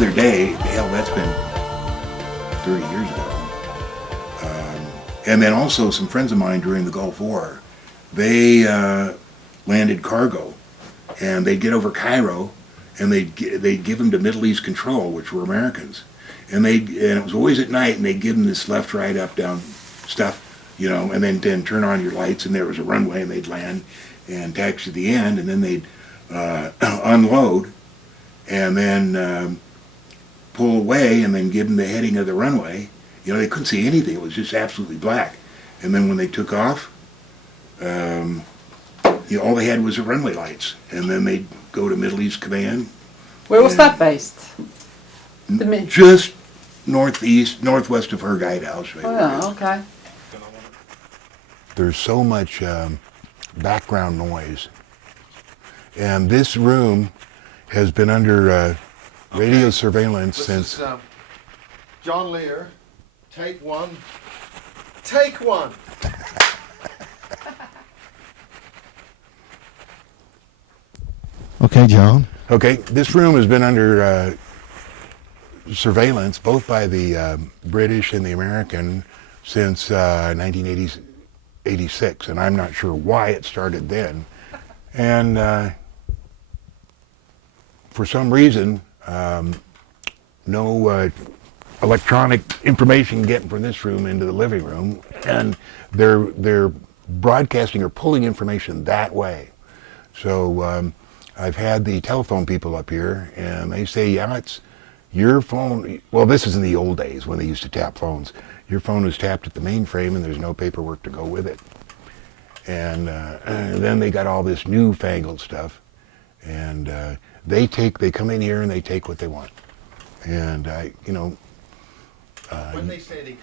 other day, hell, that's been 30 years ago. And then also some friends of mine during the Gulf War, they landed cargo, and they'd get over Cairo, and they'd give them to Middle East Control, which were Americans, and it was always at night, and they'd give them this left, right, up, down stuff, you know, and then turn on your lights, and there was a runway, and they'd land and taxi to the end, and then they'd unload, and then pull away, and then give them the heading of the runway. You know, they couldn't see anything. It was just absolutely black. And then when they took off, you know, all they had was the runway lights. And then they'd go to Middle East Command. Where was that based? Just northwest of her guidehouse. Right. Oh, yeah, okay. There's so much background noise. And this room has been under radio surveillance since... This is John Lear. Take one. Take one! Okay, John. Okay, this room has been under surveillance both by the British and the American since 1986, and I'm not sure why it started then. And for some reason, no electronic information getting from this room into the living room, and they're broadcasting or pulling information that way. So I've had the telephone people up here, and they say, yeah, it's your phone. Well, this is in the old days when they used to tap phones. Your phone is tapped at the mainframe, and there's no paperwork to go with it. And then they got all this newfangled stuff, and they come in here and they take what they want. And you know. When they say they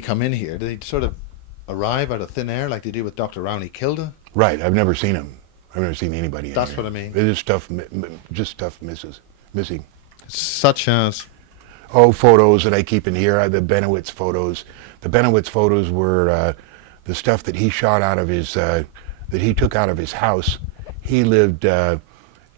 come in here, do they sort of arrive out of thin air like they do with Dr. Rowney Kilda? Right. I've never seen them. I've never seen anybody in That's here. what I mean. There's stuff, missing. Such as? Oh, photos that I keep in here. The Benowitz photos. The Benowitz photos were the stuff that he shot out of his, that he took out of his house. He lived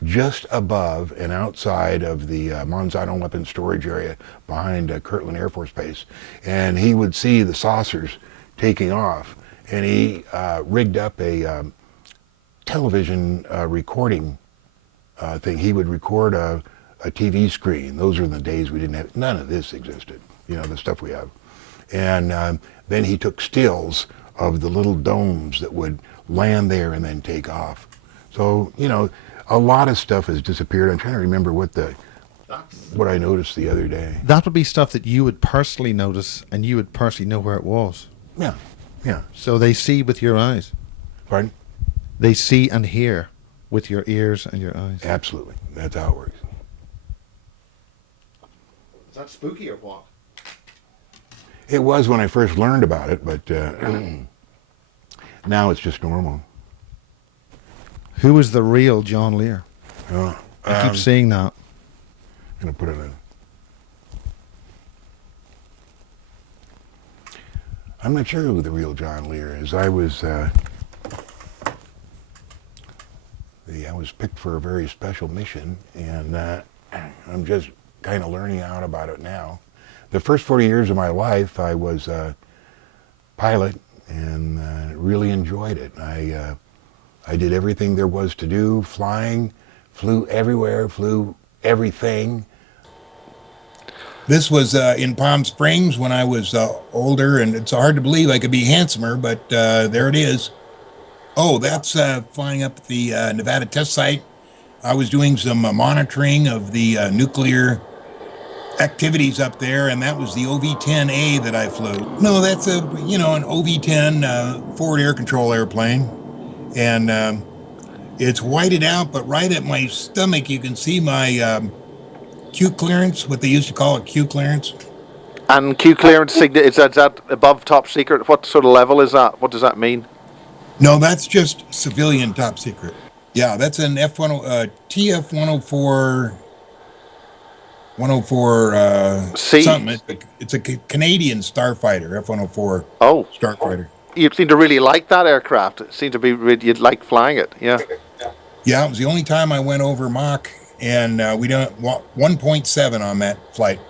just above and outside of the Monsanto weapons storage area behind Kirtland Air Force Base. And he would see the saucers taking off, and he rigged up a television recording thing. He would record a TV screen. Those are the days we didn't have, none of this existed, you know, the stuff we have. And then he took stills of the little domes that would land there and then take off. So, you know, a lot of stuff has disappeared. I'm trying to remember what I noticed the other day. That would be stuff that you would personally notice, and you would personally know where it was. Yeah, yeah. So they see with your eyes. Pardon? They see and hear with your ears and your eyes. Absolutely. That's how it works. Is that spooky or what? It was when I first learned about it, but now it's just normal. Who is the real John Lear? I keep seeing that. I'm going to put it in. I'm not sure who the real John Lear is. I was picked for a very special mission, and I'm just kind of learning out about it now. The first 40 years of my life, I was a pilot and really enjoyed it. I did everything there was to do, flying, flew everywhere, flew everything. This was in Palm Springs when I was older, and it's hard to believe I could be handsomer, but there it is. Oh, that's flying up at the Nevada test site. I was doing some monitoring of the nuclear activities up there, and that was the OV-10A that I flew. No, that's an OV-10 forward air control airplane. And it's whited out, but right at my stomach you can see my Q clearance, what they used to call a Q clearance. And Q clearance, is that above top secret? What sort of level is that? What does that mean? No, that's just civilian top secret. Yeah, that's an TF-104 something. It's a Canadian starfighter, F-104 starfighter. You seem to really like that aircraft. It seemed to be you'd like flying it, yeah. Yeah, it was the only time I went over Mach And we don't 1.7 on that flight.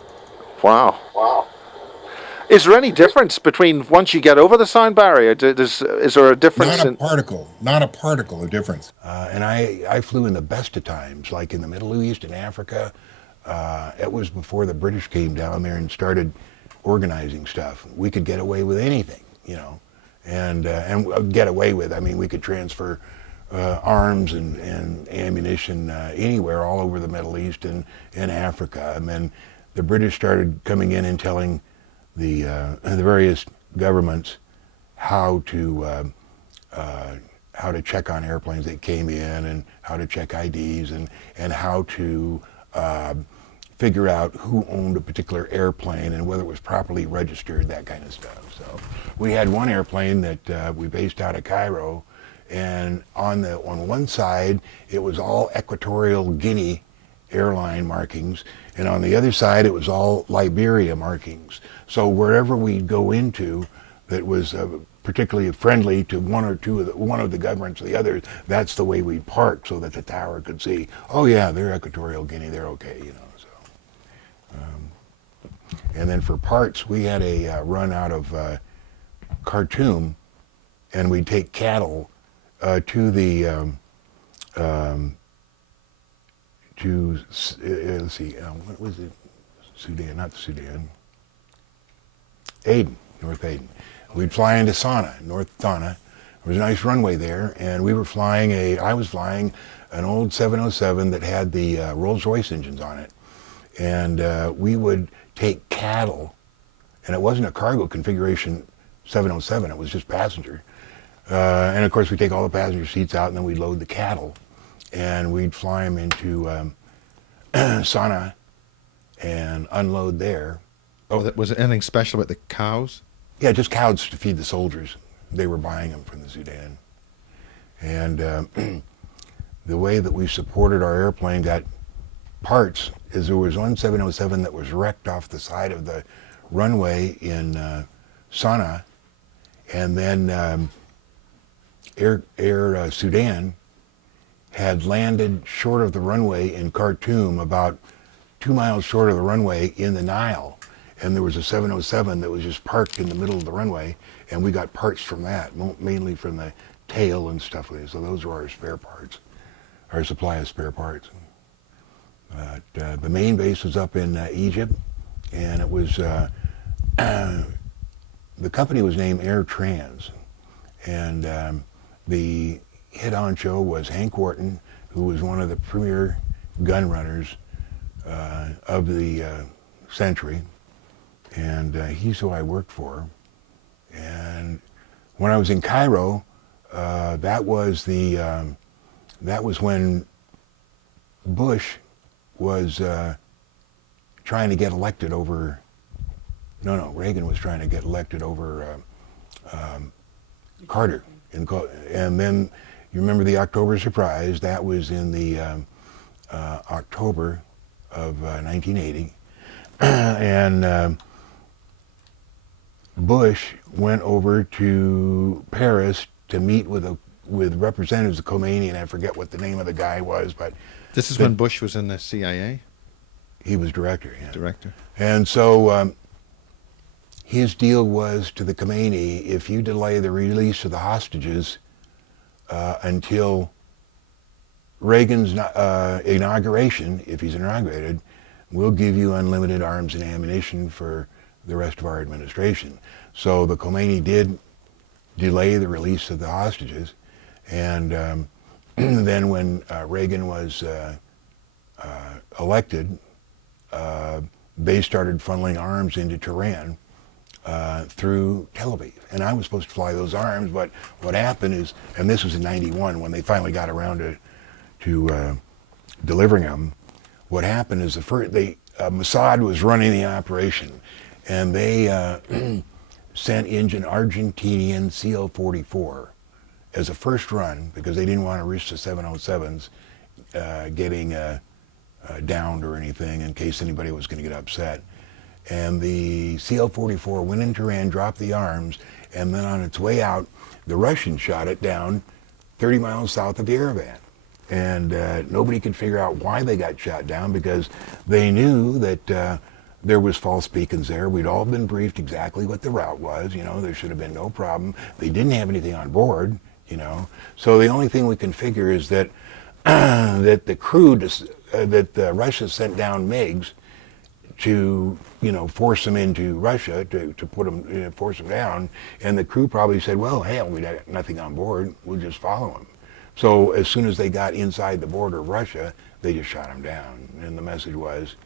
Wow. Is there any difference between once you get over the sound barrier? Is there a difference? Not a particle of difference. And I flew in the best of times, like in the Middle East and Africa. It was before the British came down there and started organizing stuff. We could get away with anything, you know, and get away with. I mean, we could transfer arms and ammunition anywhere, all over the Middle East and Africa. And then the British started coming in and telling the various governments how to check on airplanes that came in, and how to check IDs, and how to figure out who owned a particular airplane and whether it was properly registered, that kind of stuff. So we had one airplane that we based out of Cairo, and on one side it was all Equatorial Guinea airline markings, and on the other side it was all Liberia markings. So wherever we'd go into that was particularly friendly to one of the governments or the others, that's the way we'd park, so that the tower could see, oh yeah, they're Equatorial Guinea, they're okay, you know. So, and then for parts, we had a run out of Khartoum, and we'd take cattle to the let's see, what was it? Sudan, not the Sudan. Aden, North Aden. We'd fly into Sana, North Sana. There was a nice runway there, and I was flying an old 707 that had the Rolls-Royce engines on it. And we would take cattle, and it wasn't a cargo configuration 707, it was just passenger. And of course we'd take all the passenger seats out, and then we'd load the cattle, and we'd fly them into Sana and unload there. Oh, was it anything special about the cows? Yeah, just cows to feed the soldiers. They were buying them from the Sudan. And the way that we supported our airplane, got parts, is there was one 707 that was wrecked off the side of the runway in Sana, and then Air Sudan had landed short of the runway in Khartoum, about 2 miles short of the runway in the Nile. And there was a 707 that was just parked in the middle of the runway, and we got parts from that, mainly from the tail and stuff like that. So those were our spare parts, our supply of spare parts. The main base was up in Egypt, and it was the company was named Air Trans, and the head honcho was Hank Wharton, who was one of the premier gun runners of the century. And he's who I worked for. And when I was in Cairo, that was when Bush was trying to get elected over. No, Reagan was trying to get elected over Carter. And then you remember the October surprise? That was in the October of 1980, and Bush went over to Paris to meet with representatives of Khomeini, and I forget what the name of the guy was, but this is when Bush was in the CIA. He was director. Yeah. Director. And so his deal was to the Khomeini: if you delay the release of the hostages until Reagan's inauguration, if he's inaugurated, we'll give you unlimited arms and ammunition for the rest of our administration. So the Khomeini did delay the release of the hostages, and then when Reagan was elected, they started funneling arms into Tehran through Tel Aviv. And I was supposed to fly those arms, but what happened is, and this was in '91 when they finally got around to delivering them, what happened is Mossad was running the operation, and they sent in an Argentinian CL-44 as a first run, because they didn't want to risk the 707s getting downed or anything in case anybody was going to get upset. And the CL-44 went into Iran, dropped the arms, and then on its way out, the Russians shot it down 30 miles south of Yerevan. And nobody could figure out why they got shot down, because they knew that there was false beacons there. We'd all been briefed exactly what the route was. There should have been no problem. They didn't have anything on board. So the only thing we can figure is that that the crew that Russia sent down MiGs to force them into Russia, to put them, force them down, and the crew probably said, well, hell, we got nothing on board, we'll just follow them. So as soon as they got inside the border of Russia, they just shot them down, and the message was,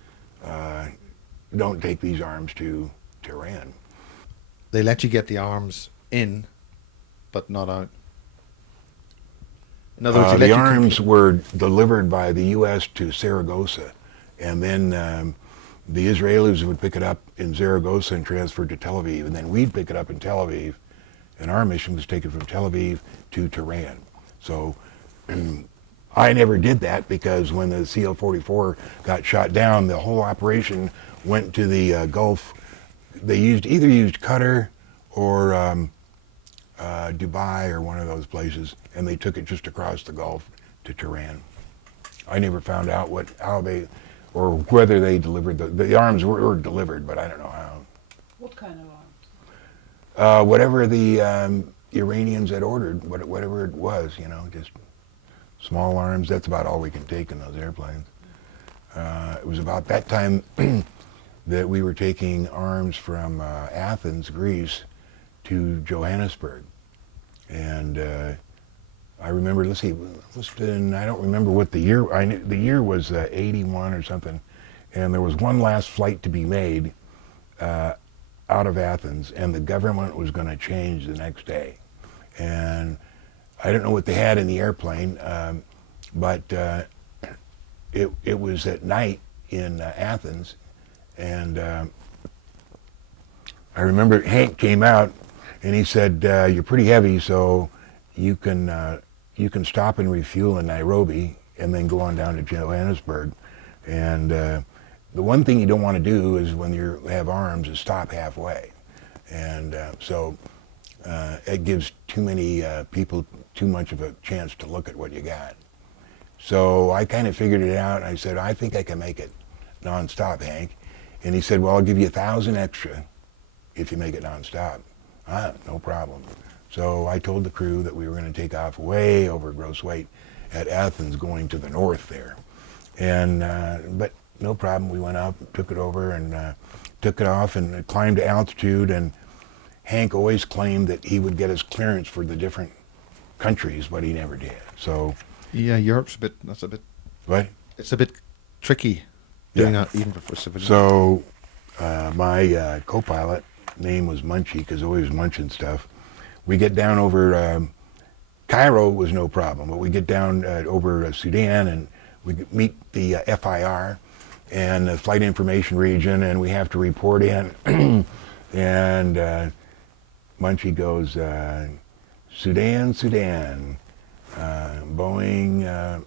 don't take these arms to Iran. They let you get the arms in, but not out. In other words, The arms were delivered by the U.S. to Zaragoza, and then the Israelis would pick it up in Zaragoza and transfer it to Tel Aviv, and then we'd pick it up in Tel Aviv, and our mission was taken from Tel Aviv to Tehran. So I never did that, because when the CL-44 got shot down, the whole operation went to the Gulf. They either used Qatar or Dubai or one of those places, and they took it just across the Gulf to Tehran. I never found out how they, or whether they delivered the arms were delivered, but I don't know how. What kind of arms? Whatever the Iranians had ordered, whatever it was, just small arms. That's about all we can take in those airplanes. It was about that time that we were taking arms from Athens, Greece, to Johannesburg. And I remember, let's see, I don't remember what the year, the year was 81 or something, and there was one last flight to be made out of Athens, and the government was going to change the next day. And I don't know what they had in the airplane, but it was at night in Athens, and I remember Hank came out and he said, you're pretty heavy, so you can stop and refuel in Nairobi and then go on down to Johannesburg. And the one thing you don't want to do is, when you have arms, is stop halfway. And so it gives too many people too much of a chance to look at what you got. So I kind of figured it out. I said, I think I can make it nonstop, Hank. And he said, well, I'll give you 1,000 extra if you make it nonstop. No problem. So I told the crew that we were going to take off way over gross weight at Athens, going to the north there. And but no problem. We went up, took it over, and took it off and climbed to altitude. And Hank always claimed that he would get his clearance for the different countries, but he never did. So yeah, Europe's that's a bit. what? It's a bit tricky doing that even for civilians. So my co-pilot name was Munchie, because I was munching stuff. We get down over Cairo was no problem, but we get down over Sudan, and we meet the FIR and the Flight Information Region, and we have to report in. And Munchie goes, Sudan, Boeing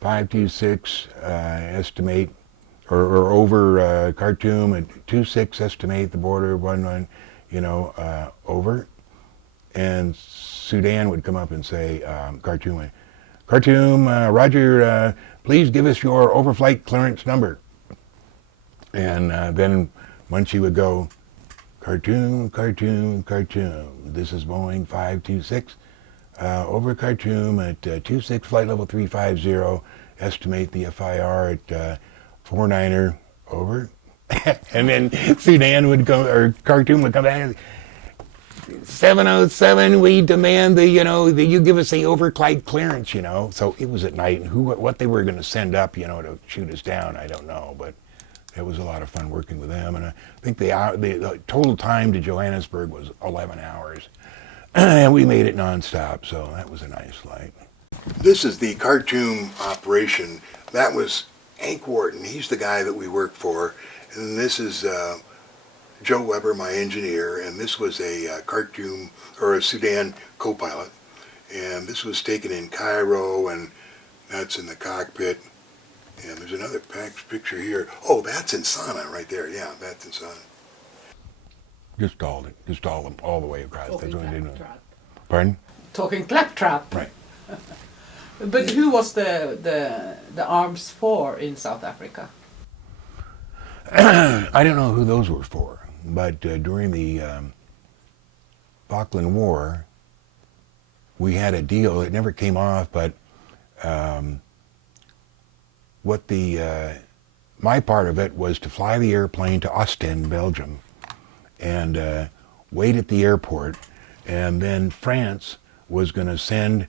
526 estimate, or over Khartoum at 26 estimate the border 11, over. And Sudan would come up and say, Khartoum, Roger, please give us your overflight clearance number. And then Munchie would go, Khartoum, this is Boeing 526, over Khartoum at 26 flight level 350, estimate the FIR at 49er, over. And then Sudan would go, or Khartoum would come back, 707, we demand that you give us the overflight clearance, So it was at night, and what they were going to send up, to shoot us down, I don't know, but it was a lot of fun working with them. And I think the total time to Johannesburg was 11 hours, and we made it nonstop, so that was a nice flight. This is the Khartoum operation. That was Hank Wharton. He's the guy that we worked for, and this is Joe Weber, my engineer, and this was a Khartoum, or a Sudan co-pilot, and this was taken in Cairo, and that's in the cockpit. And there's another picture here. Oh, that's in Sana right there. Yeah, that's in Sana. Just all the way across. Talking That's what we did. claptrap. Pardon? Talking claptrap. Right. But who was the arms for in South Africa? I don't know who those were for, but during the Falkland War, we had a deal. It never came off, but what my part of it was to fly the airplane to Ostend, Belgium, and wait at the airport, and then France was going to send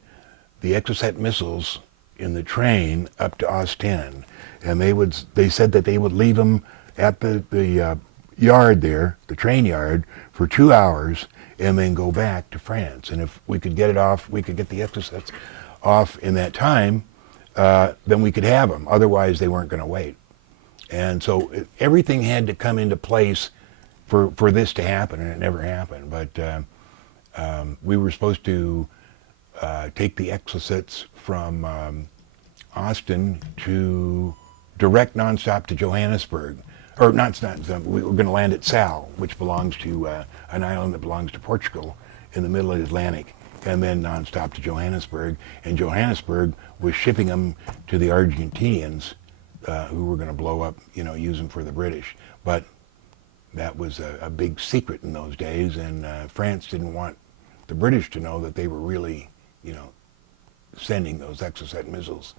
the Exocet missiles in the train up to Ostend, and they said that they would leave them at the yard there, the train yard, for 2 hours, and then go back to France. And if we could get it off, we could get the Exocets off in that time, then we could have them. Otherwise, they weren't going to wait. And so everything had to come into place for this to happen, and it never happened. But we were supposed to take the Exocets from Austin to direct nonstop to Johannesburg. Or not, we were going to land at Sal, which belongs to an island that belongs to Portugal in the middle of the Atlantic, and then nonstop to Johannesburg. And Johannesburg was shipping them to the Argentinians, who were going to blow up, use them for the British. But that was a big secret in those days, and France didn't want the British to know that they were really, sending those Exocet missiles.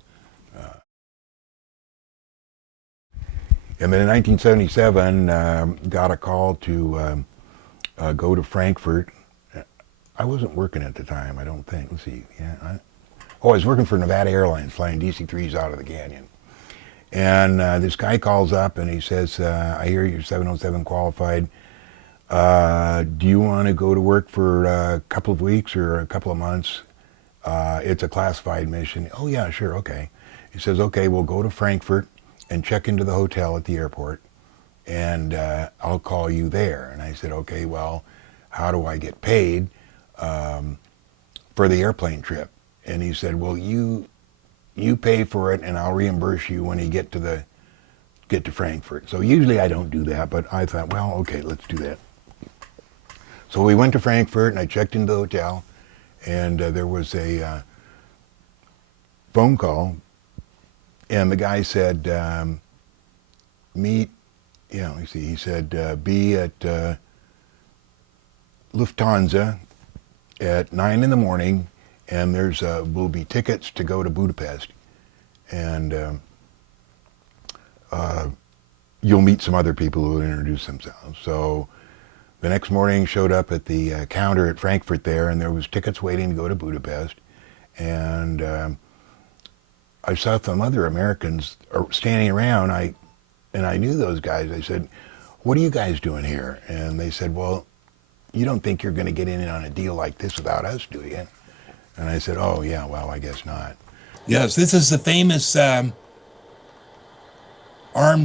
And then in 1977, got a call to go to Frankfurt. I wasn't working at the time, I don't think. Let's see. Yeah, I was working for Nevada Airlines, flying DC-3s out of the canyon. And this guy calls up and he says, I hear you're 707 qualified. Do you want to go to work for a couple of weeks or a couple of months? It's a classified mission. Oh yeah, sure, okay. He says, okay, we'll go to Frankfurt and check into the hotel at the airport, and I'll call you there. And I said, okay, well, how do I get paid for the airplane trip? And he said, well, you pay for it, and I'll reimburse you when you get to Frankfurt. So usually I don't do that, but I thought, well, okay, let's do that. So we went to Frankfurt, and I checked into the hotel, and there was a phone call. And the guy said, meet, he said, be at Lufthansa at 9 in the morning, and will be tickets to go to Budapest. And you'll meet some other people who will introduce themselves. So the next morning showed up at the counter at Frankfurt there, and there was tickets waiting to go to Budapest. And I saw some other Americans standing around, and I knew those guys. I said, what are you guys doing here? And they said, well, you don't think you're going to get in on a deal like this without us, do you? And I said, oh, yeah, well, I guess not. Yes, this is the famous arms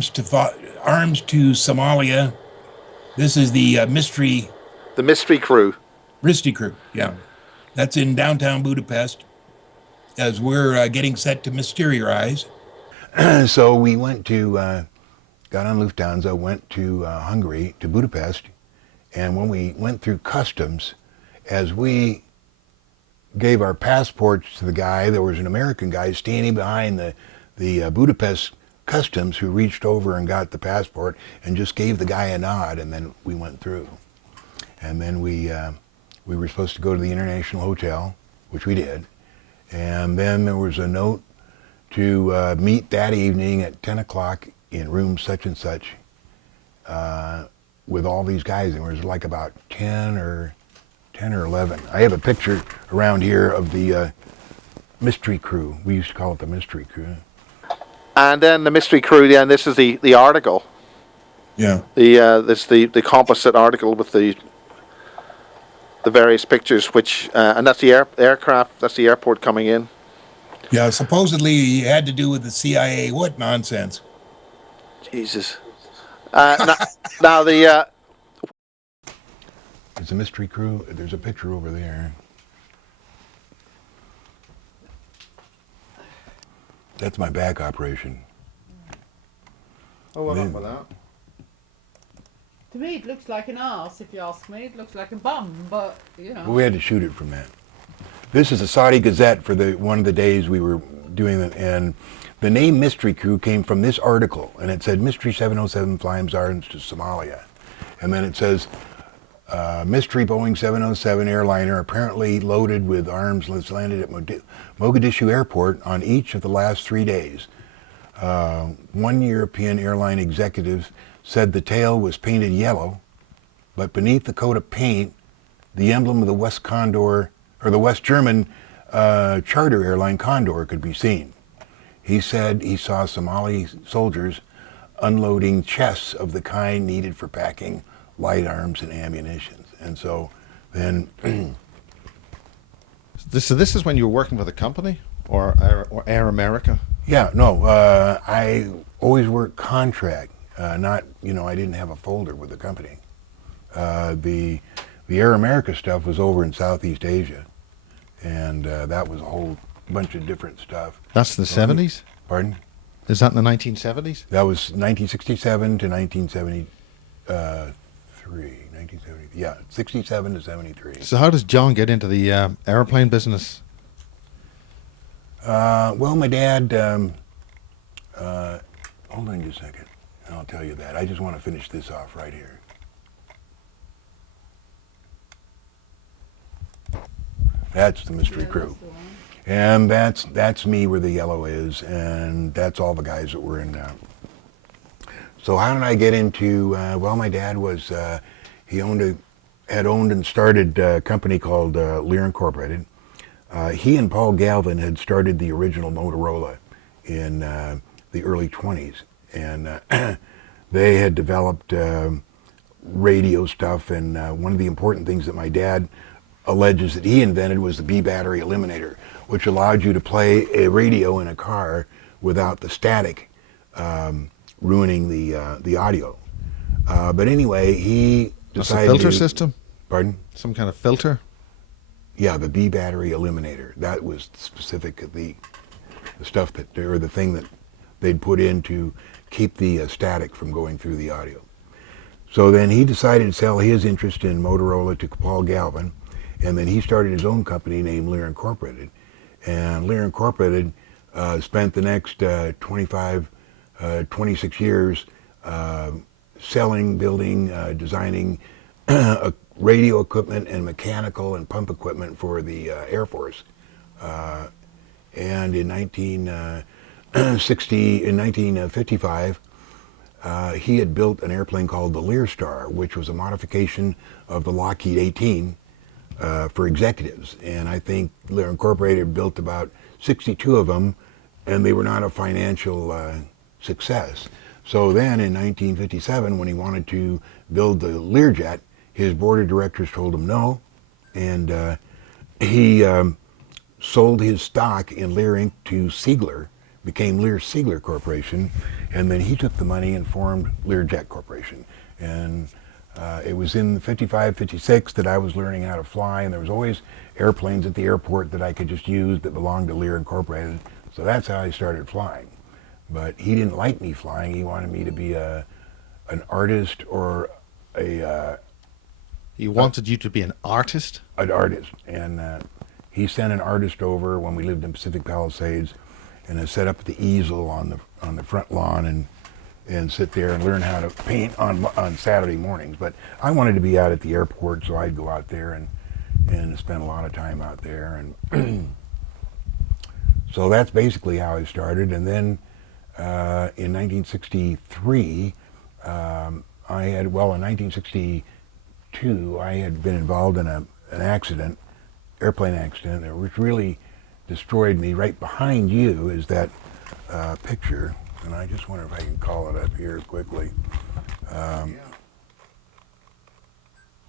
to Somalia. This is the mystery... The mystery crew. Mystery crew, yeah. That's in downtown Budapest, as we're getting set to mysterize. So we went to, got on Lufthansa, went to Hungary, to Budapest, and when we went through customs, as we gave our passports to the guy, there was an American guy standing behind the Budapest customs who reached over and got the passport and just gave the guy a nod, and then we went through. And then we were supposed to go to the International Hotel, which we did. And then there was a note to meet that evening at 10 o'clock in room such and such with all these guys. And there was like about 10 or 11. I have a picture around here of the mystery crew. We used to call it the mystery crew. And then the mystery crew, then this is the article. Yeah. This the composite article with the various pictures, which and that's the aircraft. That's the airport coming in. Yeah, supposedly he had to do with the CIA. What nonsense! Jesus. Now the. It's a mystery crew. There's a picture over there. That's my back operation. Oh, what up with that? To me, it looks like an arse, if you ask me. It looks like a bum, but, Well, we had to shoot it from that. This is a Saudi Gazette for one of the days we were doing it, and the name Mystery Crew came from this article, and it said Mystery 707 flying arms to Somalia, and then it says Mystery Boeing 707 airliner apparently loaded with arms has landed at Mogadishu Airport on each of the last 3 days. One European airline executive said the tail was painted yellow, but beneath the coat of paint, the emblem of the West Condor, or the West German charter airline Condor could be seen. He said he saw Somali soldiers unloading chests of the kind needed for packing light arms and ammunition. And so then... So this is when you were working for the company or Air America? Yeah, no, I always worked contract, not, I didn't have a folder with the company. The Air America stuff was over in Southeast Asia, and that was a whole bunch of different stuff. That's the 70s? Pardon? Is that in the 1970s? That was 1967 to 1973. 67 to 73. So how does John get into the airplane business? Well, my dad, hold on just a second, and I'll tell you that. I just want to finish this off right here. That's the Mystery Crew. And that's me where the yellow is, and that's all the guys that were in there. So how did I get into, well, my dad was, he had owned and started a company called Lear Incorporated. He and Paul Galvin had started the original Motorola in the early 20s, and they had developed radio stuff, and one of the important things that my dad alleges that he invented was the B battery eliminator, which allowed you to play a radio in a car without the static ruining the audio. But anyway, he decided That's a filter system? Pardon? Some kind of filter? Yeah, the B battery eliminator. That was specific of the stuff that, or the thing that they'd put in to keep the static from going through the audio. So then he decided to sell his interest in Motorola to Paul Galvin, and then he started his own company named Lear Incorporated. And Lear Incorporated spent the next 26 years selling, building, designing radio equipment and mechanical and pump equipment for the Air Force. And in 1955, he had built an airplane called the Lear Star, which was a modification of the Lockheed 18 for executives. And I think Lear Incorporated built about 62 of them, and they were not a financial success. So then in 1957, when he wanted to build the Learjet, his board of directors told him no, and he sold his stock in Lear Inc. to Siegler, became Lear Siegler Corporation, and then he took the money and formed Learjet Corporation. And it was in 55, 56 that I was learning how to fly, and there was always airplanes at the airport that I could just use that belonged to Lear Incorporated. So that's how I started flying. But he didn't like me flying. He wanted me to be an artist or He wanted you to be an artist? An artist. And he sent an artist over when we lived in Pacific Palisades, and I set up the easel on the front lawn and sit there and learn how to paint on Saturday mornings. But I wanted to be out at the airport, so I'd go out there and spend a lot of time out there. And so that's basically how I started. And then in 1963, in 1962, I had been involved in an accident, airplane accident, which really destroyed me. Right behind you is that picture, and I just wonder if I can call it up here quickly.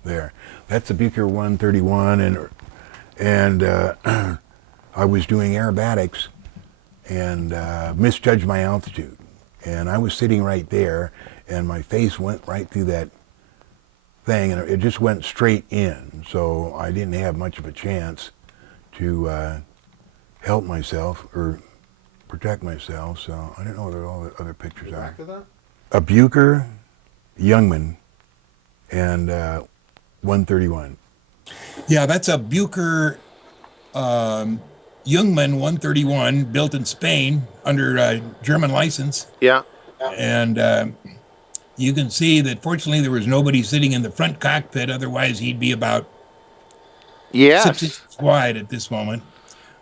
There, that's a Bucher 131, and I was doing aerobatics and misjudged my altitude, and I was sitting right there, and my face went right through that thing, and it just went straight in, so I didn't have much of a chance to help myself or protect myself. So I don't know what all the other pictures are. A Bucher, Youngman, and 131. Yeah, that's a Bucher Jungmann 131, built in Spain under German license. Yeah. And you can see that fortunately there was nobody sitting in the front cockpit. Otherwise, he'd be about 6 Yes. inches wide at this moment.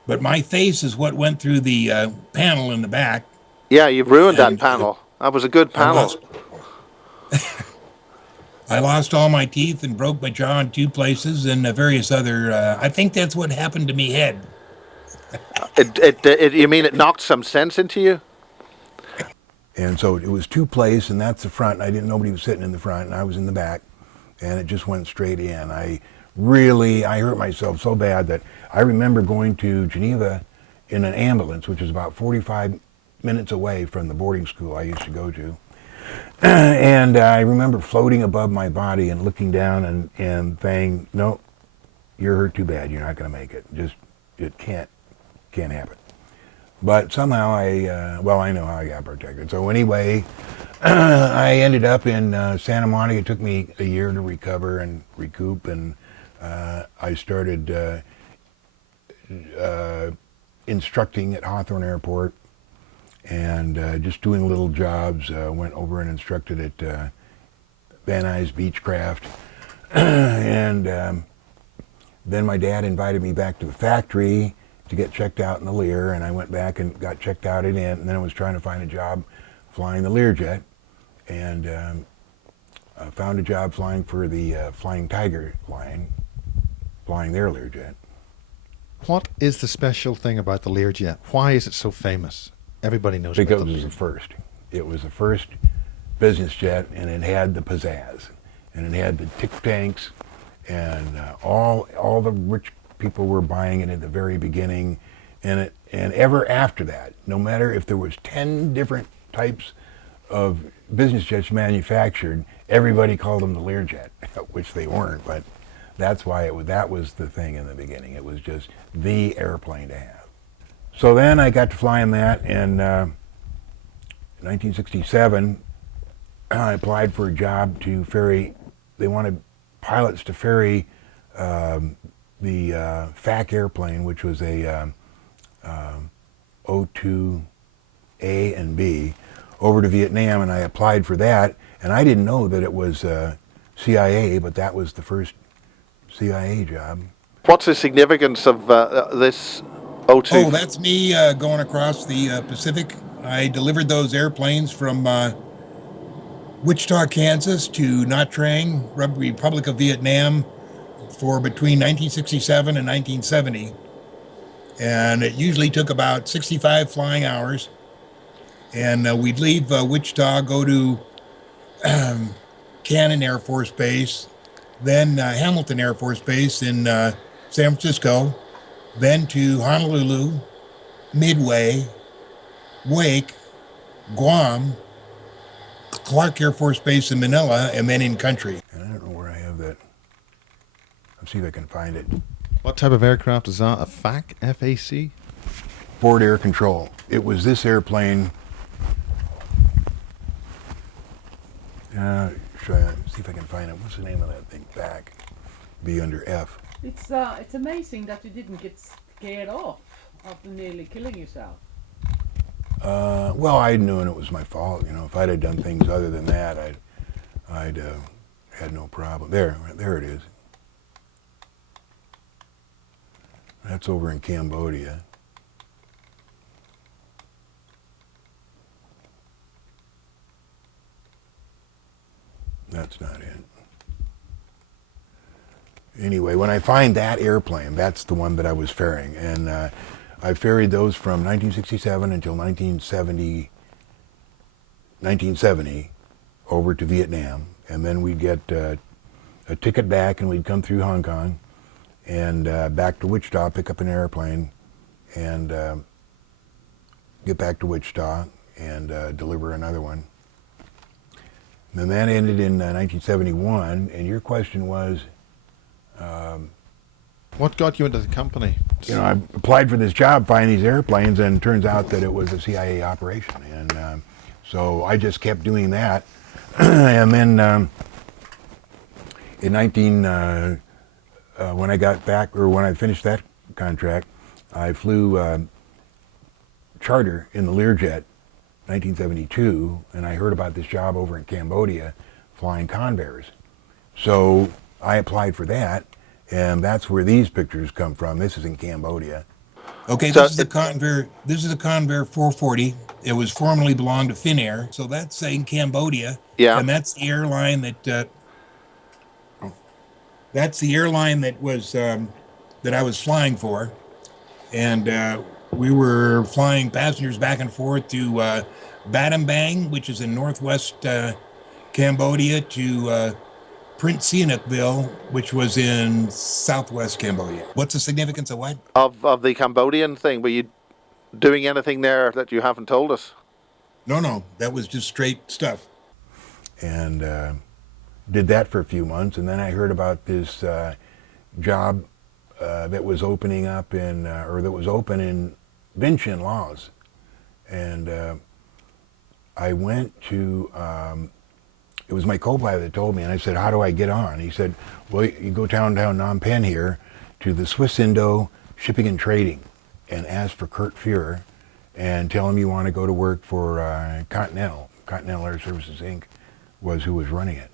But my face is what went through the panel in the back. Yeah, you've ruined that And panel. That was a good I panel. lost, I lost all my teeth and broke my jaw in 2 places and various other. I think that's what happened to me head. You mean it knocked some sense into you? And so it was 2 places, and that's the front. And nobody was sitting in the front, and I was in the back, and it just went straight in. I hurt myself so bad that I remember going to Geneva in an ambulance, which is about 45 minutes away from the boarding school I used to go to. And I remember floating above my body and looking down and saying, no, you're hurt too bad. You're not going to make it. It can't happen. But somehow I know how I got protected. So anyway, I ended up in Santa Monica. It took me a year to recover and recoup, and I started instructing at Hawthorne Airport and just doing little jobs. Went over and instructed at Van Nuys Beechcraft. And then my dad invited me back to the factory to get checked out in the Lear, and I went back and got checked out in it, and then I was trying to find a job flying the Learjet, and I found a job flying for the Flying Tiger line, flying their Learjet. What is the special thing about the Learjet? Why is it so famous? Everybody knows Because about it was the first. It was the first business jet, and it had the pizzazz, and it had the tick tanks, and all the rich people were buying it at the very beginning, and ever after that, no matter if there was 10 different types of business jets manufactured, everybody called them the Learjet, which they weren't, but that's why that was the thing in the beginning. It was just the airplane to have. So then I got to fly in that, and in 1967, I applied for a job to ferry. They wanted pilots to ferry the FAC airplane, which was a O2A and B, over to Vietnam, and I applied for that, and I didn't know that it was CIA, but that was the first CIA job. What's the significance of this O2? Oh, that's me going across the Pacific. I delivered those airplanes from Wichita, Kansas to Nha Trang, Republic of Vietnam, for between 1967 and 1970. And it usually took about 65 flying hours. And we'd leave Wichita, go to Cannon Air Force Base, then Hamilton Air Force Base in San Francisco, then to Honolulu, Midway, Wake, Guam, Clark Air Force Base in Manila, and then in country. And I don't know where I have that. Let's see if I can find it. What type of aircraft is that? A FAC? F-A-C? Forward Air Control. It was this airplane. See if I can find it. What's the name of that thing? FAC. Be under F. It's amazing that you didn't get scared off after nearly killing yourself. Well, I knew it was my fault. You know, if I'd have done things other than that, I'd had no problem. There it is. That's over in Cambodia. That's not it. Anyway, when I find that airplane, that's the one that I was ferrying, and I ferried those from 1967 until 1970 over to Vietnam, and then we'd get a ticket back, and we'd come through Hong Kong and back to Wichita, pick up an airplane, and get back to Wichita and deliver another one. And that ended in 1971, and your question was... What got you into the company? You know, I applied for this job, finding these airplanes, and it turns out that it was a CIA operation. And so I just kept doing that. And then in when I got back, or when I finished that contract. I flew charter in the Learjet, 1972, and I heard about this job over in Cambodia, flying Convairs. So I applied for that, and that's where these pictures come from. This is in Cambodia. Okay, So this is the Convair. This is the Convair 440. It was formerly belonged to Finnair, so that's in Cambodia. Yeah. And that's the airline that. That's the airline that was that I was flying for, and we were flying passengers back and forth to Battambang, which is in northwest Cambodia, to Prince Sihanoukville, which was in southwest Cambodia. What's the significance of what? Of the Cambodian thing, were you doing anything there that you haven't told us? No, that was just straight stuff. And did that for a few months, and then I heard about this job that was opening up or that was open in Vientiane, Laos. And I went to, it was my co-pilot that told me, and I said, how do I get on? He said, well, you go down Phnom Penh here to the Swiss Indo Shipping and Trading and ask for Kurt Fuhrer and tell him you want to go to work for Continental Air Services, Inc. was who was running it.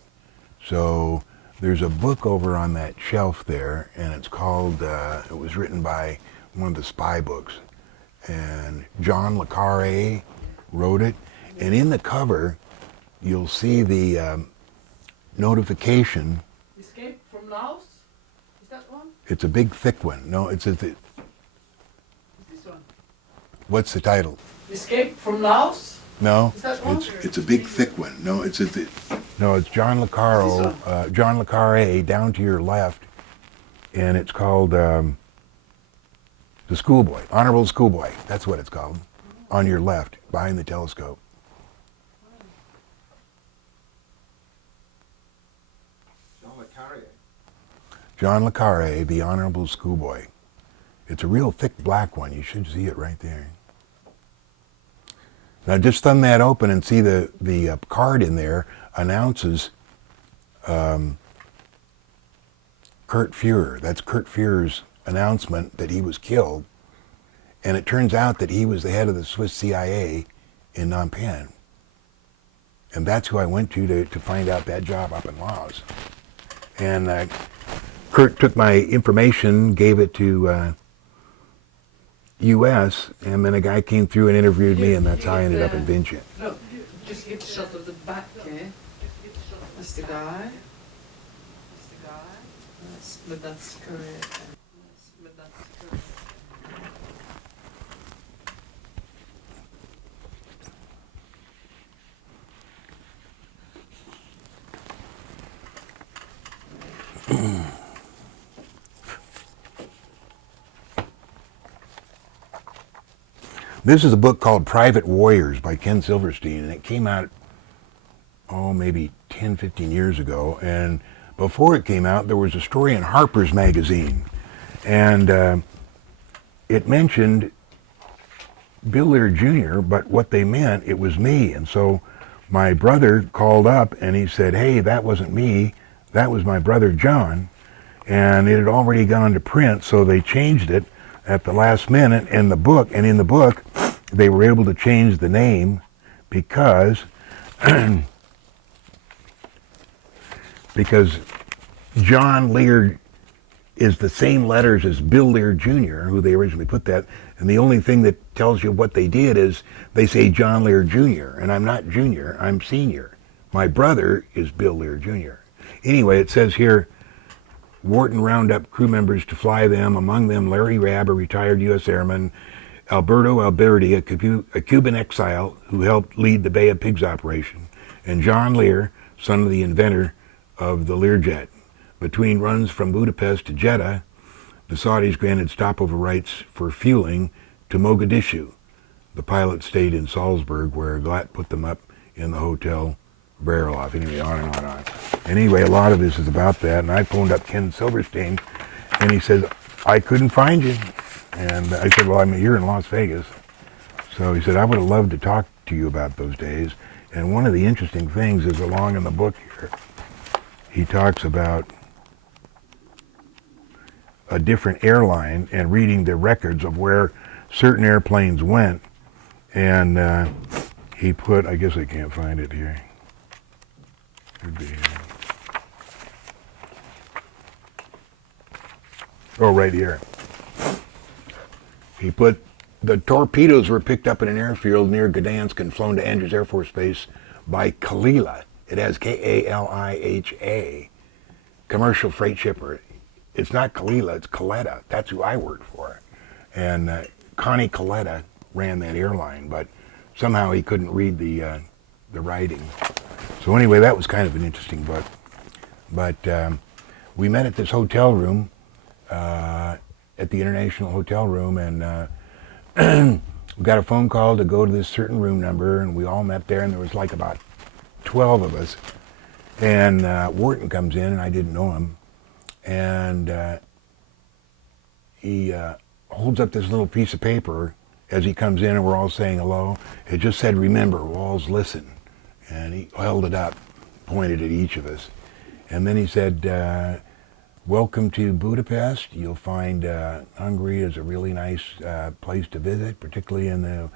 So there's a book over on that shelf there, and it's called, it was written by one of the spy books, and John Lear wrote it, and in the cover you'll see the notification. Escape from Laos? Is that one? It's a big thick one. No, it's Is this one? what's the title? Escape from Laos? No, Is that one? it's a big thick one. No, it's John Le John Le down to your left, and it's called the Schoolboy, Honorable Schoolboy. That's what it's called, on your left, behind the telescope. John Le Carre, the Honorable Schoolboy. It's a real thick black one. You should see it right there. Now just thumb that open and see the card in there announces Kurt Fuhrer. That's Kurt Fuhrer's announcement that he was killed. And it turns out that he was the head of the Swiss CIA in Phnom Penh. And that's who I went to find out that job up in Laos. And Kurt took my information, gave it to U.S., and then a guy came through and interviewed me, and that's how I ended up in Vientiane. Look, just get a shot of the back here. That's the guy. That's correct. This is a book called Private Warriors by Ken Silverstein, and it came out, maybe 10, 15 years ago. And before it came out, there was a story in Harper's Magazine, and it mentioned Bill Lear Jr., but what they meant, it was me. And so my brother called up, and he said, hey, that wasn't me, that was my brother John. And it had already gone to print, so they changed it at the last minute in the book, and in the book they were able to change the name because John Lear is the same letters as Bill Lear Jr., who they originally put that, and the only thing that tells you what they did is they say John Lear Jr., and I'm not junior, I'm senior. My brother is Bill Lear Jr. Anyway, it says here, Wharton round up crew members to fly them, among them Larry Rabb, a retired U.S. airman, Alberto Alberti, a Cuban exile who helped lead the Bay of Pigs operation, and John Lear, son of the inventor of the Learjet. Between runs from Budapest to Jeddah, the Saudis granted stopover rights for fueling to Mogadishu. The pilot stayed in Salzburg, where Glatt put them up in the hotel Barrel-Off. Anyway, on and on and on. Anyway, a lot of this is about that, and I phoned up Ken Silverstein, and he said, I couldn't find you. And I said, well, I'm here in Las Vegas. So he said, I would have loved to talk to you about those days. And one of the interesting things is along in the book here, he talks about a different airline and reading the records of where certain airplanes went. And he put, I guess I can't find it here. Should be here. Oh, right here. He put, the torpedoes were picked up in an airfield near Gdansk and flown to Andrews Air Force Base by Kalila. It has K-A-L-I-H-A. Commercial freight shipper. It's not Kalila, it's Kaleta. That's who I worked for. And Connie Kaleta ran that airline, but somehow he couldn't read the writing. So anyway, that was kind of an interesting book. But we met at this hotel room, at the International Hotel Room, and we got a phone call to go to this certain room number, and we all met there, and there was like about 12 of us. And Wharton comes in, and I didn't know him, and he holds up this little piece of paper as he comes in, and we're all saying hello. It just said, "Remember, walls listen." And he held it up, pointed at each of us. And then he said, "Welcome to Budapest. You'll find Hungary is a really nice place to visit, particularly in the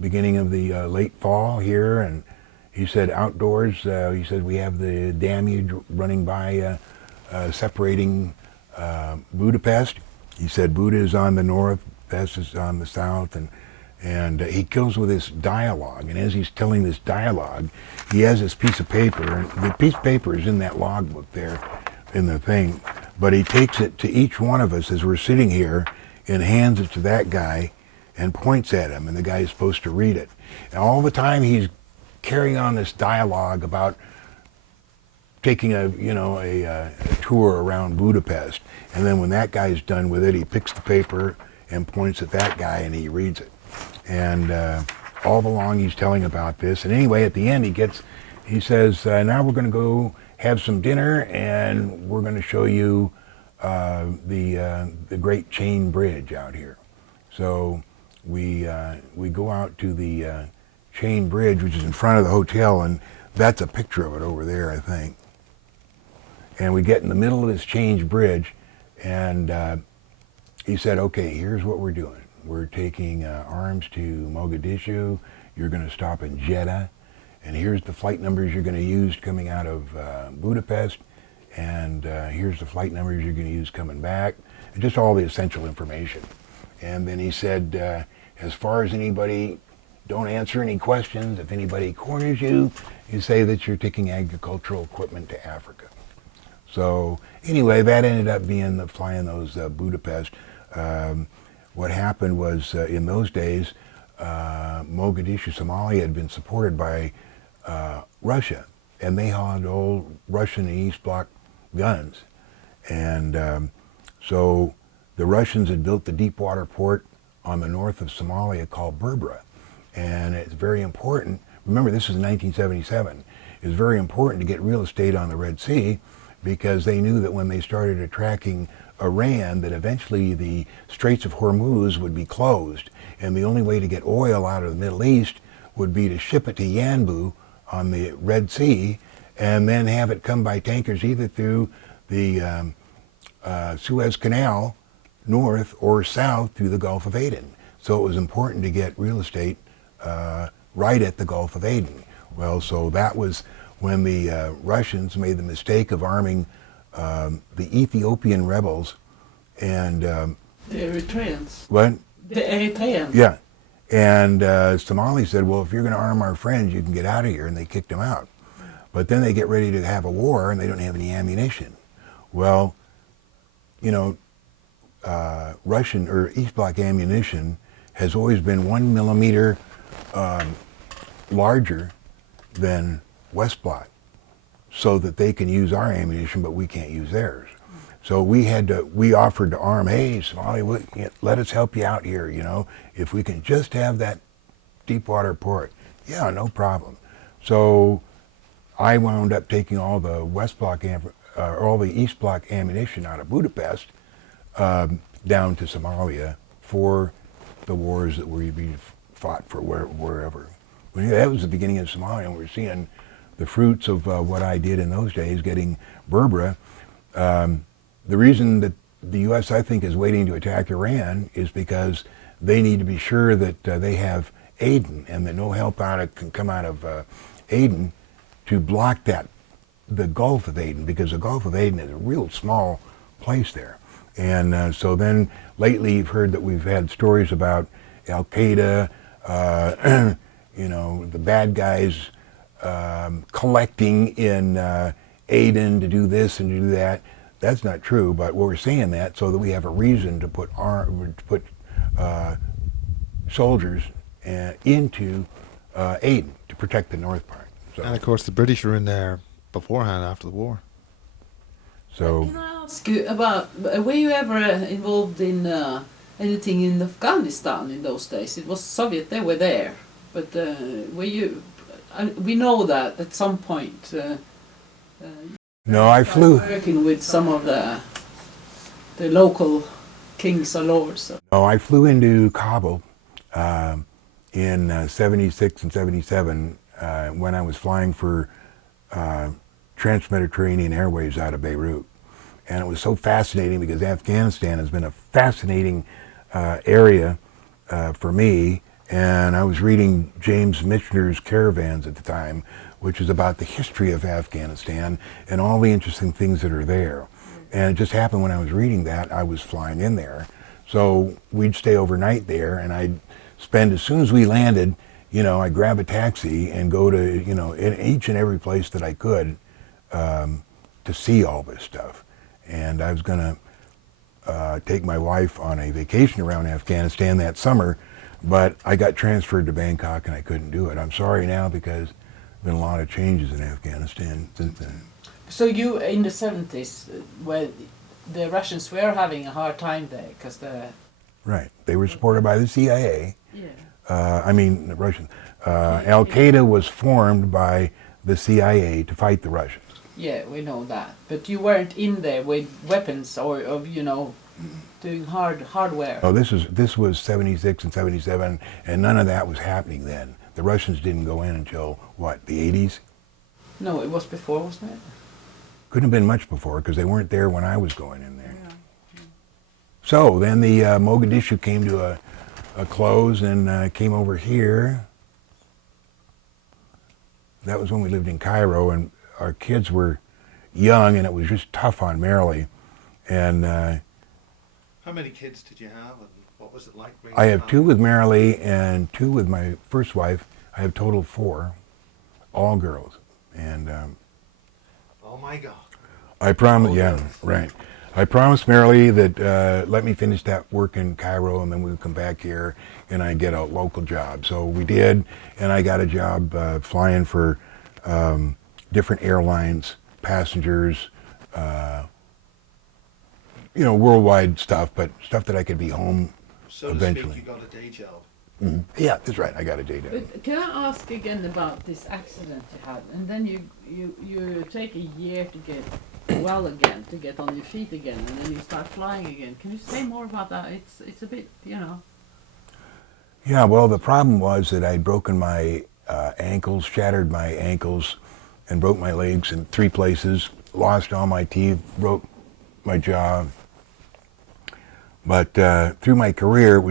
beginning of the late fall here." And he said, "Outdoors," he said, "we have the Danube running by, separating Budapest." He said, "Buda is on the north, Pest is on the south," and he goes with this dialogue. And as he's telling this dialogue, he has this piece of paper, and the piece of paper is in that logbook there, in the thing. But he takes it to each one of us as we're sitting here and hands it to that guy and points at him, and the guy is supposed to read it. And all the time he's carrying on this dialogue about taking a tour around Budapest. And then when that guy's done with it, he picks the paper and points at that guy and he reads it. And all along he's telling about this. And anyway, at the end he says, "Now we're going to go have some dinner, and we're going to show you the Great Chain Bridge out here." So we go out to the Chain Bridge, which is in front of the hotel, and that's a picture of it over there, I think. And we get in the middle of this Chain Bridge, and he said, "Okay, here's what we're doing. We're taking arms to Mogadishu. You're going to stop in Jeddah. And here's the flight numbers you're going to use coming out of Budapest. And here's the flight numbers you're going to use coming back." And just all the essential information. And then he said, "As far as anybody, don't answer any questions. If anybody corners you, you say that you're taking agricultural equipment to Africa." So anyway, that ended up being flying those Budapest. What happened was, in those days, Mogadishu, Somalia had been supported by Russia, and they had old Russian and East Bloc guns. And so the Russians had built the deep water port on the north of Somalia called Berbera. And it's very important, remember this was 1977, it was very important to get real estate on the Red Sea, because they knew that when they started attracting Iran, that eventually the Straits of Hormuz would be closed, and the only way to get oil out of the Middle East would be to ship it to Yanbu on the Red Sea, and then have it come by tankers either through the Suez Canal north or south through the Gulf of Aden. So it was important to get real estate right at the Gulf of Aden. Well, so that was when the Russians made the mistake of arming the Ethiopian rebels and... The Eritreans. What? The Eritreans. Yeah. And Somalia said, "Well, if you're going to arm our friends, you can get out of here," and they kicked them out. But then they get ready to have a war, and they don't have any ammunition. Well, Russian or East Bloc ammunition has always been 1 millimeter larger than West Bloc, so that they can use our ammunition, but we can't use theirs. So we offered to arm, "Hey, Somalia, let us help you out here, if we can just have that deep water port." "Yeah, no problem." So I wound up taking all the West Bloc, all the East Bloc ammunition out of Budapest down to Somalia for the wars that were being fought for wherever. Well, yeah, that was the beginning of Somalia, and we're seeing the fruits of what I did in those days, getting Berbera. The reason that the U.S., I think, is waiting to attack Iran is because they need to be sure that they have Aden and that no help can come out of Aden to block the Gulf of Aden, because the Gulf of Aden is a real small place there. And so then lately you've heard that we've had stories about Al-Qaeda, you know, the bad guys collecting in Aden to do this and to do that. That's not true, but we're saying that so that we have a reason to put soldiers into Aden to protect the north part. So, And of course, the British were in there beforehand after the war. so Can I ask you about, were you ever involved in anything in Afghanistan in those days? It was Soviet, they were there, but were you, we know that at some point no, I flew. working with some of the local kings or lords. No, I flew into Kabul in 76 and 77 when I was flying for Trans-Mediterranean Airways out of Beirut. And it was so fascinating because Afghanistan has been a fascinating area for me. And I was reading James Michener's Caravans at the time, which is about the history of Afghanistan and all the interesting things that are there. And it just happened when I was reading that, I was flying in there. So we'd stay overnight there, and I'd spend, as soon as we landed, you know, I'd grab a taxi and go to, you know, in each and every place that I could to see all this stuff. And I was going to take my wife on a vacation around Afghanistan that summer, but I got transferred to Bangkok and I couldn't do it. I'm sorry now because there's been a lot of changes in Afghanistan since then. So you, in the 70s, where the Russians were having a hard time there, because the... Right. They were supported by the CIA. Yeah. I mean, the Russians. Al-Qaeda was formed by the CIA to fight the Russians. Yeah, we know that. But you weren't in there with weapons or you know, doing hardware. Oh, this was 76 and 77, and none of that was happening then. The Russians didn't go in until, what, the 80s? No, it was before, wasn't it? Couldn't have been much before, because they weren't there when I was going in there. Yeah. So then the Mogadishu came to a close and came over here. That was when we lived in Cairo, and our kids were young, and it was just tough on Marilee. And How many kids did you have, and what was it like? I have 2 with Marilee and 2 with my first wife. I have total 4, all girls. And Oh my God. I promised, All yeah, girls. right. I promised Marilee that let me finish that work in Cairo, and then we would come back here and I'd get a local job. So we did, and I got a job flying for different airlines, passengers, you know, worldwide stuff, but stuff that I could be home So eventually. to speak, you got a day job. Mhm. Yeah, that's right. I got a day job. But can I ask again about this accident you had? And then you take a year to get well again, to get on your feet again, and then you start flying again. Can you say more about that? It's a bit, you know. Yeah, well, the problem was that I'd broken my ankles, shattered my ankles, and broke my legs in 3 places, lost all my teeth, broke my jaw. But through my career,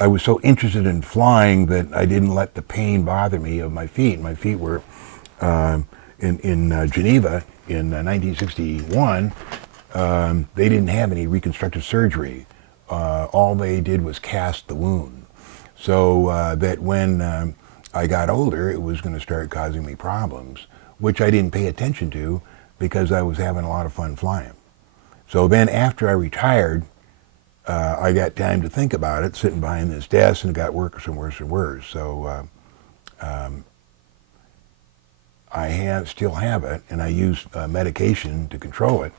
I was so interested in flying that I didn't let the pain bother me of my feet. My feet were in Geneva in 1961. They didn't have any reconstructive surgery. All they did was cast the wound. So that when I got older, it was going to start causing me problems, which I didn't pay attention to because I was having a lot of fun flying. So then after I retired, I got time to think about it, sitting behind this desk, and it got worse and worse and worse. So I still have it, and I use medication to control it.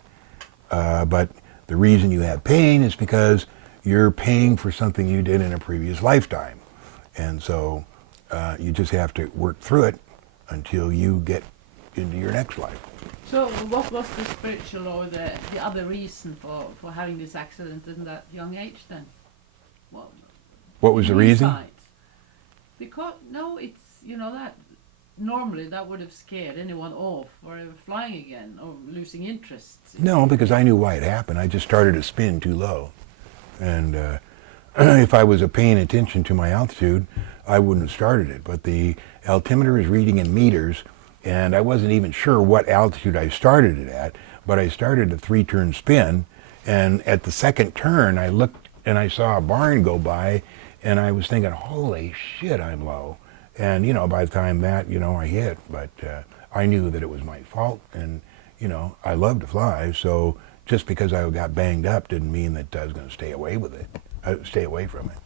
But the reason you have pain is because you're paying for something you did in a previous lifetime. And so you just have to work through it until you get into your next life. So what was the spiritual or the other reason for having this accident in that young age then? What was the reason? Insight. Because, no, it's, you know, that normally that would have scared anyone off or flying again or losing interest. No, because I knew why it happened. I just started to spin too low. And if I was paying attention to my altitude, I wouldn't have started it. But the altimeter is reading in meters, and I wasn't even sure what altitude I started it at, but I started a 3-turn spin, and at the second turn, I looked and I saw a barn go by, and I was thinking, holy shit, I'm low. And, you know, by the time that, you know, I hit, but I knew that it was my fault, and, you know, I love to fly, so just because I got banged up didn't mean that I was going to stay away with it, stay away from it.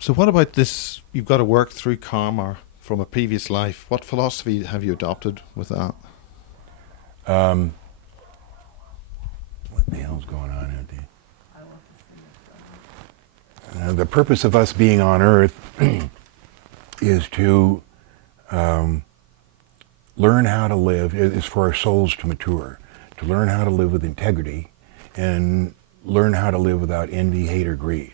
So what about this? You've got to work through karma from a previous life. What philosophy have you adopted with that? What the hell's going on out there? The purpose of us being on Earth is to learn how to live, is for our souls to mature, to learn how to live with integrity and learn how to live without envy, hate, or greed.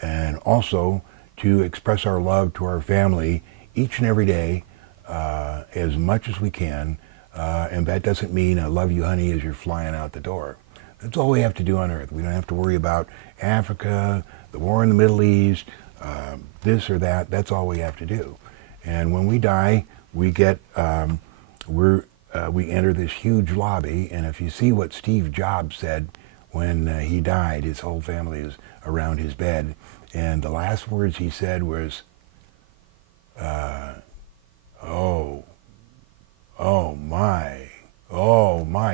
And also to express our love to our family each and every day as much as we can. And that doesn't mean I love you, honey, as you're flying out the door. That's all we have to do on Earth. We don't have to worry about Africa, the war in the Middle East, this or that. That's all we have to do. And when we die, we get, we enter this huge lobby. And if you see what Steve Jobs said when he died, his whole family is around his bed. And the last words he said was, oh my,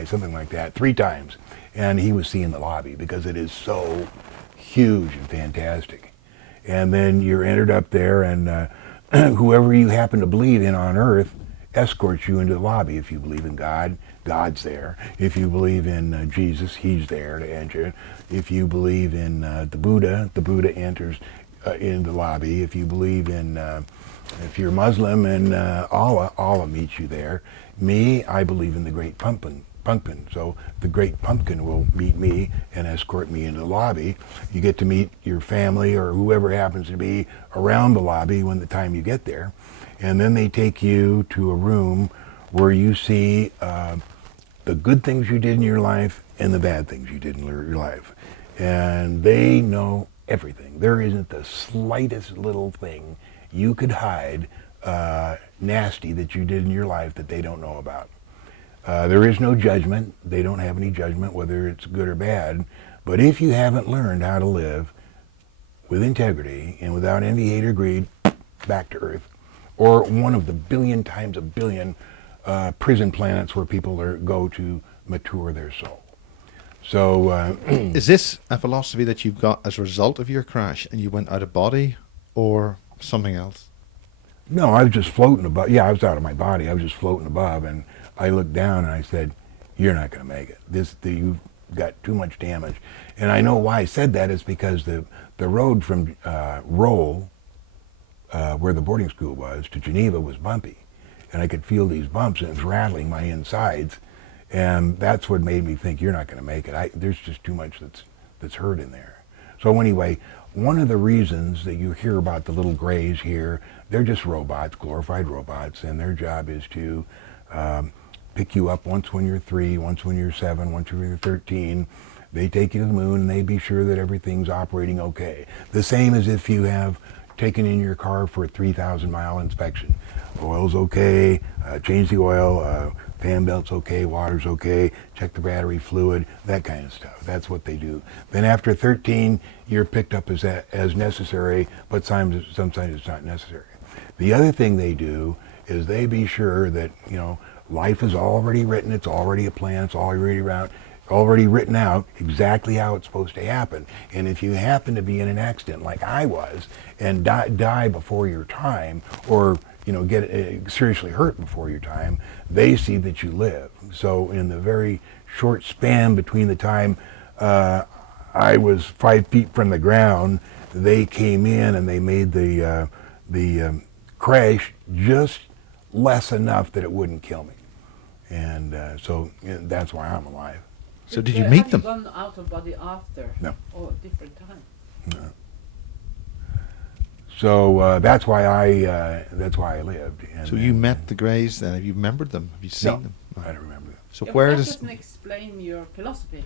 something like that, 3 times. And he was seeing the lobby because it is so huge and fantastic. And then you're entered up there, and whoever you happen to believe in on Earth escorts you into the lobby. If you believe in God, God's there. If you believe in Jesus, he's there to enter. If you believe in the Buddha enters in the lobby. If you believe in, if you're Muslim, and Allah meets you there. Me, I believe in the Great Pumpkin. So the Great Pumpkin will meet me and escort me into the lobby. You get to meet your family or whoever happens to be around the lobby when the time you get there. And then they take you to a room where you see the good things you did in your life and the bad things you did in your life. And they know everything. There isn't the slightest little thing you could hide nasty that you did in your life that they don't know about. There is no judgment. They don't have any judgment whether it's good or bad. But if you haven't learned how to live with integrity and without envy, hate, or greed, back to Earth, or one of the billion times a billion prison planets where people go to mature their soul. So is this a philosophy that you've got as a result of your crash and you went out of body, or something else? No, I was just floating above. Yeah, I was out of my body. I was just floating above, and I looked down and I said, "You're not going to make it. You've got too much damage." And I know why I said that is because the road from Roll, where the boarding school was, to Geneva was bumpy, and I could feel these bumps, and it was rattling my insides, and that's what made me think you're not going to make it. There's just too much that's hurt in there. So anyway, one of the reasons that you hear about the little grays here, they're just robots, glorified robots, and their job is to pick you up once when you're 3, once when you're 7, once when you're 13. They take you to the moon, and they be sure that everything's operating okay. The same as if you have taken in your car for a 3,000-mile inspection. Oil's okay, change the oil, fan belt's okay, water's okay, check the battery fluid, that kind of stuff. That's what they do. Then after 13, you're picked up as necessary, but sometimes it's not necessary. The other thing they do is they be sure that, you know, life is already written, it's already a plan, it's already written out exactly how it's supposed to happen. And if you happen to be in an accident like I was and die before your time, or get seriously hurt before your time, they see that you live. So in the very short span between the time I was 5 feet from the ground, they came in and they made the crash just less enough that it wouldn't kill me. And so that's why I'm alive. So did you meet them? Have you gone out of body after? No. Or different time? No. So that's why I lived. And So you met the Greys then? Have you remembered them? Have you seen No, them? I don't remember that. So Yeah, where but that does doesn't explain your philosophy.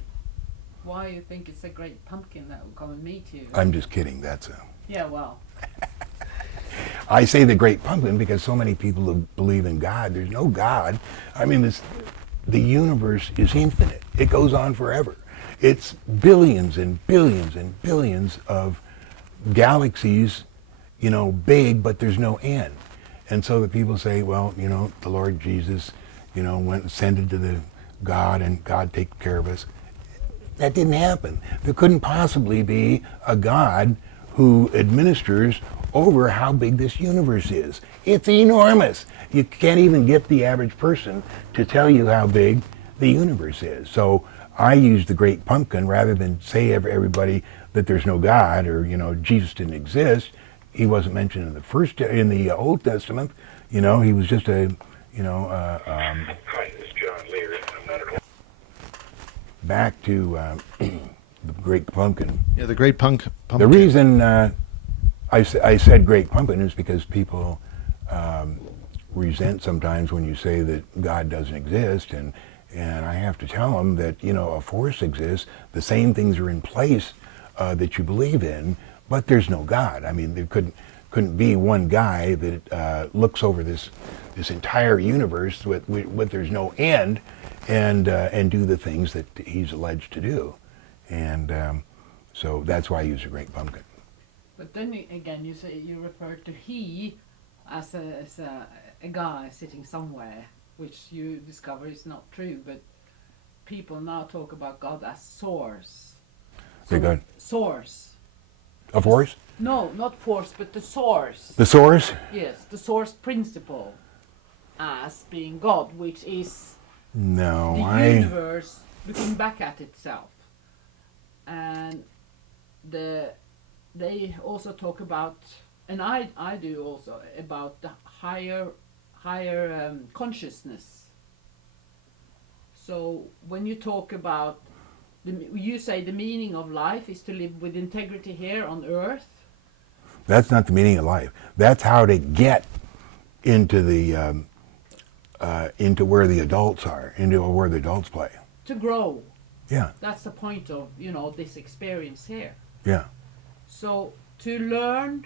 Why you think it's a great pumpkin that will come and meet you? I'm just kidding. Yeah, well, I say the great pumpkin because so many people who believe in God. There's no God. I mean, the universe is infinite. It goes on forever. It's billions and billions and billions of galaxies, big, but there's no end. And so the people say, well, the Lord Jesus, went and ascended to the God, and God takes care of us. That didn't happen. There couldn't possibly be a God who administers over how big this universe is. It's enormous. You can't even get the average person to tell you how big the universe is. So I use the great pumpkin rather than say everybody that there's no God or Jesus didn't exist. He wasn't mentioned in the Old Testament. He was just a Hi, this is John Lear. I'm not at all. Back to the great pumpkin. the Great Pumpkin? The reason I said great pumpkin is because people resent sometimes when you say that God doesn't exist, and I have to tell them that a force exists. The same things are in place that you believe in, but there's no God. I mean, there couldn't be one guy that looks over this entire universe with there's no end, and do the things that he's alleged to do, and so that's why I use a great pumpkin. but then again, you refer to he as a guy sitting somewhere, which you discover is not true. But people now talk about God as source. Say God. Source. A force? No, not force, but the source. The source? Yes, the source principle as being God, which is No, the universe looking back at itself. And they also talk about, and I do also, about the higher consciousness. So when you talk about, you say the meaning of life is to live with integrity here on earth. That's not the meaning of life. That's how to get into the into where the adults are, into where the adults play. To grow. Yeah, That's the point of this experience here. yeah. So to learn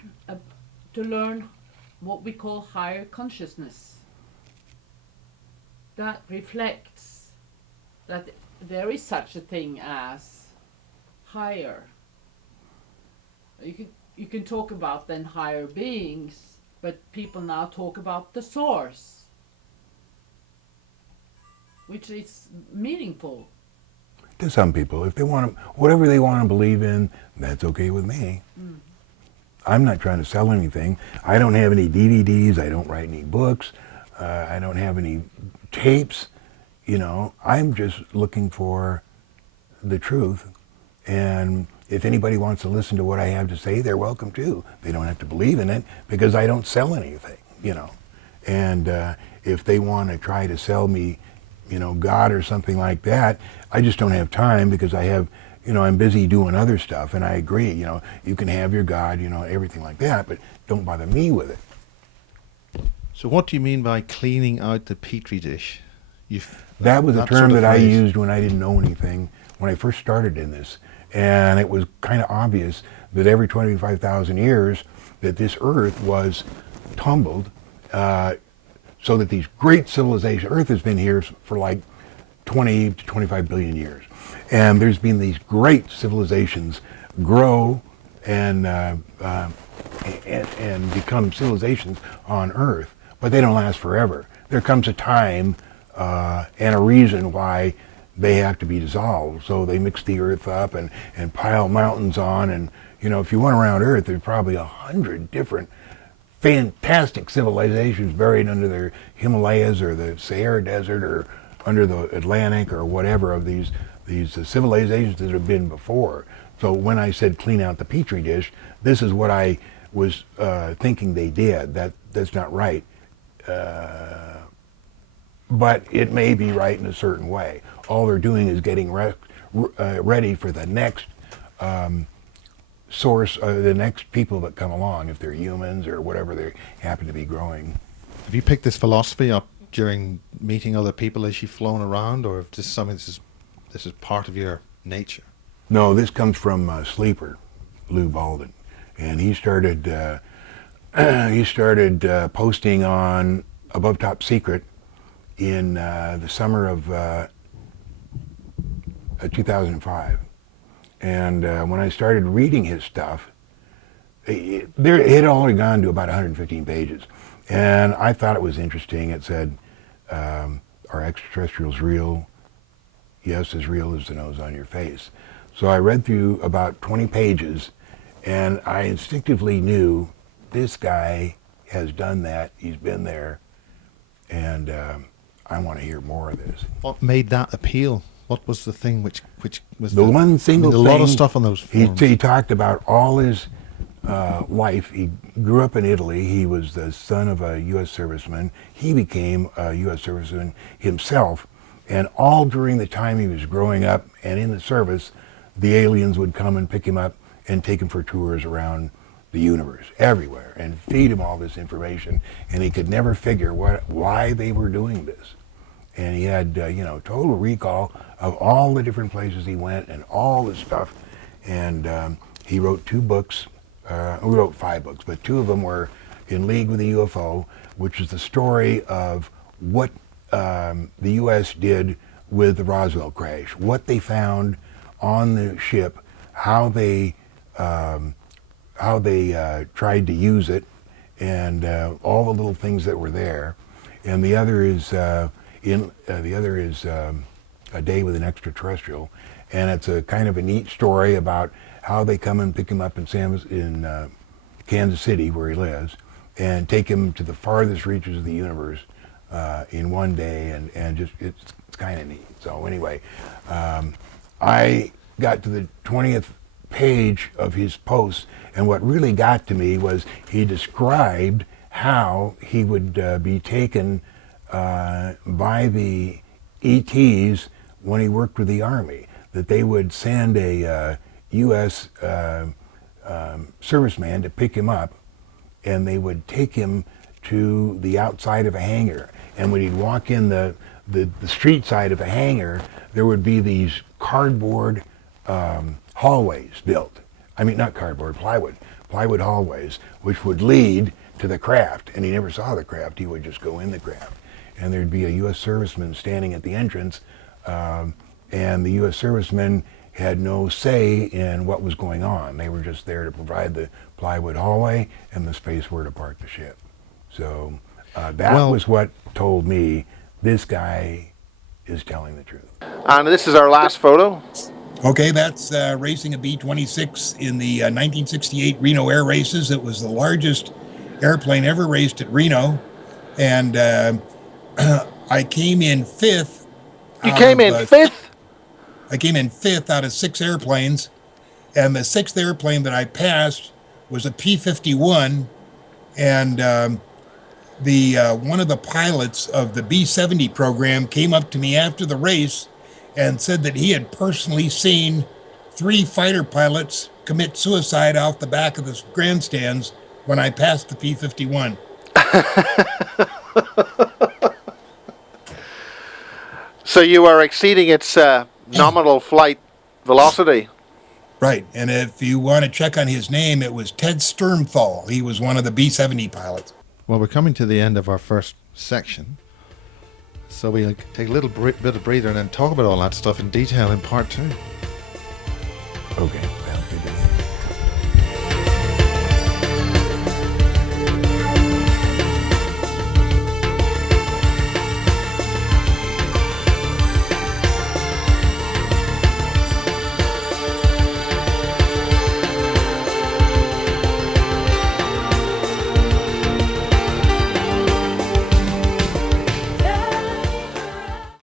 what we call higher consciousness, that reflects that there is such a thing as higher. You can talk about then higher beings, but people now talk about the source, which is meaningful. To some people, if they want to, whatever they want to believe in, that's okay with me. I'm not trying to sell anything. I don't have any DVDs. I don't write any books. I don't have any tapes. I'm just looking for the truth. And if anybody wants to listen to what I have to say, they're welcome to. They don't have to believe in it because I don't sell anything, And if they want to try to sell me, God or something like that, I just don't have time because I have, I'm busy doing other stuff. And I agree, you can have your God, everything like that, but don't bother me with it. So what do you mean by cleaning out the petri dish? That was a that term sort of that I phrase. used when I didn't know anything, when I first started in this. And it was kind of obvious that every 25,000 years that this earth was tumbled, so that these great civilizations, Earth has been here for like 20 to 25 billion years. And there's been these great civilizations grow and become civilizations on Earth, but they don't last forever. There comes a time and a reason why they have to be dissolved. So they mix the Earth up and pile mountains on. And, if you went around Earth, there's probably 100 different fantastic civilizations buried under the Himalayas or the Sahara Desert or under the Atlantic or whatever of these civilizations that have been before. So when I said clean out the petri dish, this is what I was thinking they did. That's not right. But it may be right in a certain way. All they're doing is getting ready for the next source the next people that come along, if they're humans or whatever they happen to be growing. Have you picked this philosophy up during meeting other people as you've flown around, or if this is something this is part of your nature? No, this comes from Sleeper, Lou Baldwin, and he started posting on Above Top Secret in the summer of 2005. And when I started reading his stuff, it had only gone to about 115 pages. And I thought it was interesting. It said, are extraterrestrials real? Yes, as real as the nose on your face. So I read through about 20 pages, and I instinctively knew this guy has done that. He's been there, and I want to hear more of this. What made that appeal? What was the thing which was the one single thing? A lot of stuff on those forums. He talked about all his life. He grew up in Italy. He was the son of a U.S. serviceman. He became a U.S. serviceman himself, and all during the time he was growing up and in the service, the aliens would come and pick him up and take him for tours around the universe, everywhere, and feed him all this information, and he could never figure why they were doing this. And he had, total recall of all the different places he went and all the stuff. And he wrote 2 books. He wrote 5 books, but 2 of them were In League with the UFO, which is the story of what the U.S. did with the Roswell crash, what they found on the ship, how they tried to use it, and all the little things that were there. And the other is A Day with an Extraterrestrial, and it's a kind of a neat story about how they come and pick him up in Kansas City, where he lives, and take him to the farthest reaches of the universe in one day, and just it's kind of neat. So anyway, I got to the 20th page of his posts, and what really got to me was he described how he would be taken by the ETs when he worked with the Army, that they would send a U.S. serviceman to pick him up, and they would take him to the outside of a hangar. And when he'd walk in the street side of a hangar, there would be these cardboard hallways built. I mean, not cardboard, plywood hallways, which would lead to the craft. And he never saw the craft, he would just go in the craft. And there'd be a U.S. serviceman standing at the entrance, and the U.S. servicemen had no say in what was going on. They were just there to provide the plywood hallway and the space where to park the ship. So that was what told me this guy is telling the truth. And this is our last photo. Okay, that's racing a B-26 in the 1968 Reno Air Races. It was the largest airplane ever raced at Reno, and I came in 5th. You came in 5th? I came in 5th out of 6 airplanes, and the 6th airplane that I passed was a P-51, and one of the pilots of the B-70 program came up to me after the race and said that he had personally seen 3 fighter pilots commit suicide off the back of the grandstands when I passed the P-51. So you are exceeding its nominal flight velocity. Right, and if you want to check on his name, it was Ted Sturmthal. He was one of the B-70 pilots. Well, we're coming to the end of our first section, so we'll take a little bit of breather and then talk about all that stuff in detail in part 2. Okay.